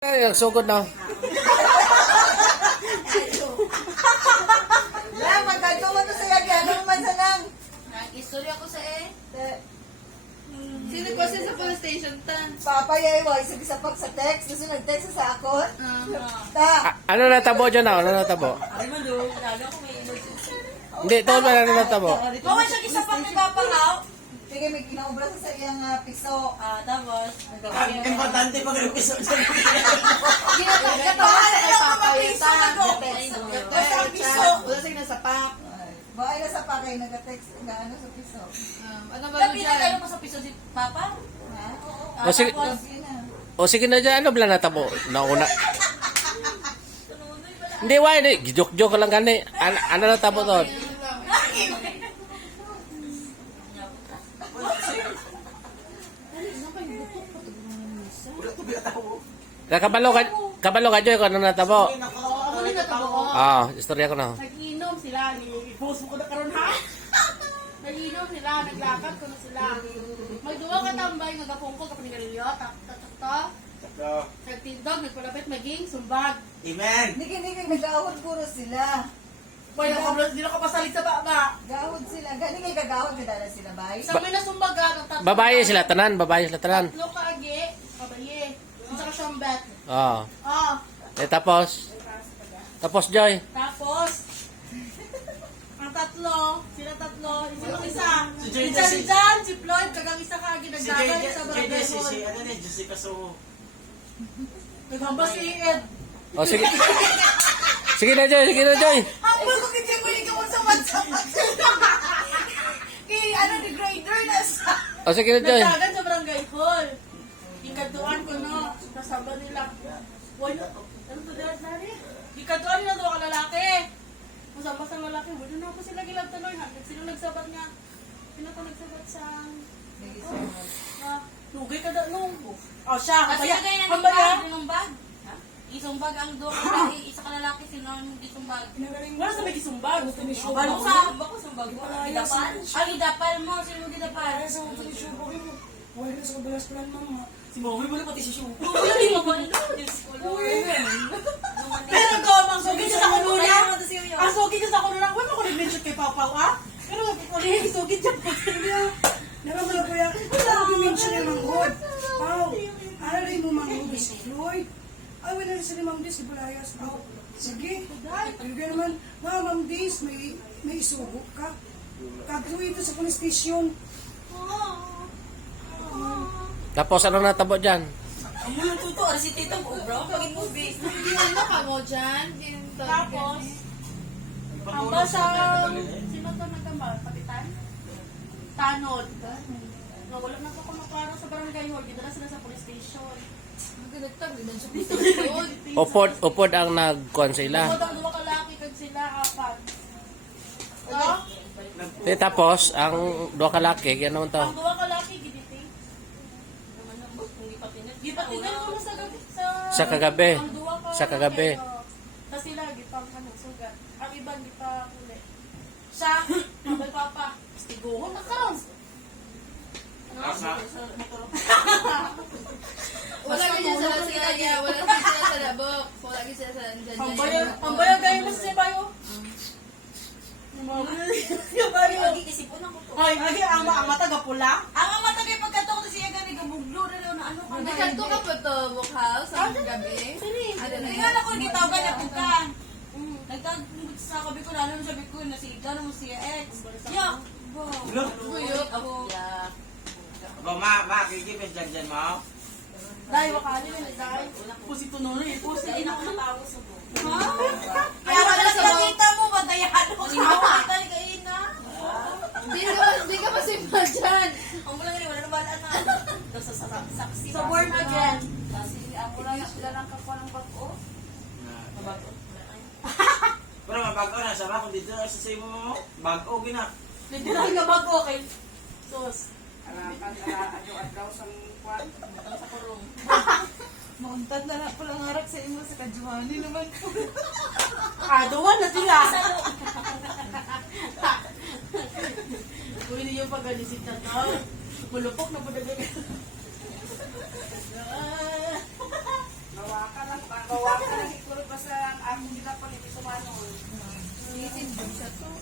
Ay, nagsugod na. La, magkatuman to sa yagi. Anong mansanang? Nag-istorya ko sa Sino ko siya sa police station tan? Papayay, sige sa pag sa text. Gusto nag-text sa ako. Ta. Ano natabo dyan na? Ano natabo? Ay, Mando, lalo ko may emergency. Hindi, tawag ba na natabo? Bawal siya isa pang nagpapangaw. Sige, may kinaubra sa iyang piso. Tapos, Importante pag piso dyan. Ginatawa sa papayata. Basta ang piso. Wala siya nasapak. Baay na sa pakay, nag-text na ano sa piso. Ano ba Tapi yun nagano dyan? pa sa piso si Papa? Ha? O, sige. Tapos, Sige na. O sige na dyan, ano ba natabo? Nauna. Hindi, why? Joke-joke lang gani. Ano natabo doon? Kabalo ka, Joy, kung ano natabo. Ako rin natabo ko. Istorya ko na. Nag-inom sila. I-post mo ko na karon ha? Nag-inom sila. Naglakad ko na sila. Magduwa ka tambay. Nagapungko ka panigarilyo. Tak-tak-tak. Nagtindog. Nagpalapit. Maging sumbag. Amen. Niki, nag-ahod puro sila. Pwede ka ba? Hindi na ka pasalit sa baba. Gahod sila. Gani may kagahod na dala sila, bay. Sa may nasumbag ka. Babae sila tanan, babae sila tanan. Tatlo ka agi. Babaye. Ang saka siyang bet. Oo. Tapos? Tapos, Joy? Tapos, ang tatlo, sila tatlo, sinong isa? Si Si Joy, Jan, si- si Floyd, kagang isa ka agi, Si nagdagan sa barangay si hall. ano ni Jessica So. Naghamba si Ed. O, sige. Sige na, Joy. Sige na, Joy. Ang ko hindi ko hindi ko sa WhatsApp. Kay ano ni grader na sa. O, sige na, Joy. Nagdagan sa barangay hall. Ikaduan ko no, kasama nila. Wala, ano to dahil nari? Ikaduan nila doon ka lalaki. Masama sa lalaki, wala na ako sila gilagtanoy. Sino nagsabat nga? Sino ko nagsabat sa... Lugay ka da nung. Oh, siya. kasi Kaya, lagay na ng hambaya. bag, ng bag. Isumbag ang doon lalaki, isa ka lalaki, sino ang hindi sumbag? Wala sa may kisumbag. Balo sa bako sumbag mo. Gidapal? Ang gidapal mo, sino mo gidapal? Si Mami mo pati si Shu. Hindi mo ba? Diyos ko, Lord. Pero ko, mang sugi siya sa kununa. Ang sugi siya sa kununa. Wala ko nag-mention kay Papa, ah? Pero sugi siya po. Nakabala ko yan. Wala ko mention yung manghod. Pao, ano rin mo manghod si Floyd? Ay, wala rin sila Ma'am Dis, si Bulayas. Pao, sige. Kaya naman, Ma'am Dis, may isugo ka. Kadto ito sa police station. Tapos, ano natabo dyan? Ang muna tuto, si Tito mo, bro. Pagin mo, base. Hindi ano ka mo dyan. Tapos, ang Pangulo basa, sa sino to nagkambal? Kapitan? Tanod. Nawala na to kung naklaro sa barangay hall. Gidala sila sa police station. Upod ang nagkon sila. Bukod ang dua kalaki kag sila, apat. Tapos, ang dua kalaki, gano'n to. Ang dua kalaki, giditi. Gipatigan ko na sa gabi. Sa kagabi. Ang dua ka Sa kagabi. Tapos sila, gipang sugat. Ang ibang gipang uli. Siya, mabay papa. Stiguhon na karon. Wala kasi sa sila, wala kasi sila sa labok. Wala kasi sila sa Ang bayan kayo mas siya bayo. Siya bayo. Lagi kisipon ako to. Ay, lagi ang mata gapula. Ang amata kay pagkatok to siya gani gabuglo na daw na ano ka Hindi ka to ka po to, bukhaw, sa gabi. Ano na Hindi nga ako gitawagan na pukan. Nagtag sa kabi ko lalo sabi ko na si Ika mo si ex. Ya. Buyot. Ba kikipin dyan mo. Dahil wakali na dahil. Pusi tunoy, pusi Hindi na ina. ako natawa sa buo. Kaya wala sa mga... Kita mo bagayan mo. Kita ni kay Ina. Di ka masimba dyan. Ang mula nga wala na bala na. Sa saksi. So born again. Kasi ako lang sila lang kakuha ng bago. Pero mabago na sa kung dito sa simo mo. Bago gina. Hindi na nga bago kay Sos. Mauntad na lang palang harap sa imo sa kajuhani naman po. Duwan na sila. Uy, hindi yung pag-alisita daw. Mulupok na po na Nawaka wala ka nagikuro pa sa akong ginapan ni Sumanon. Itin siya to.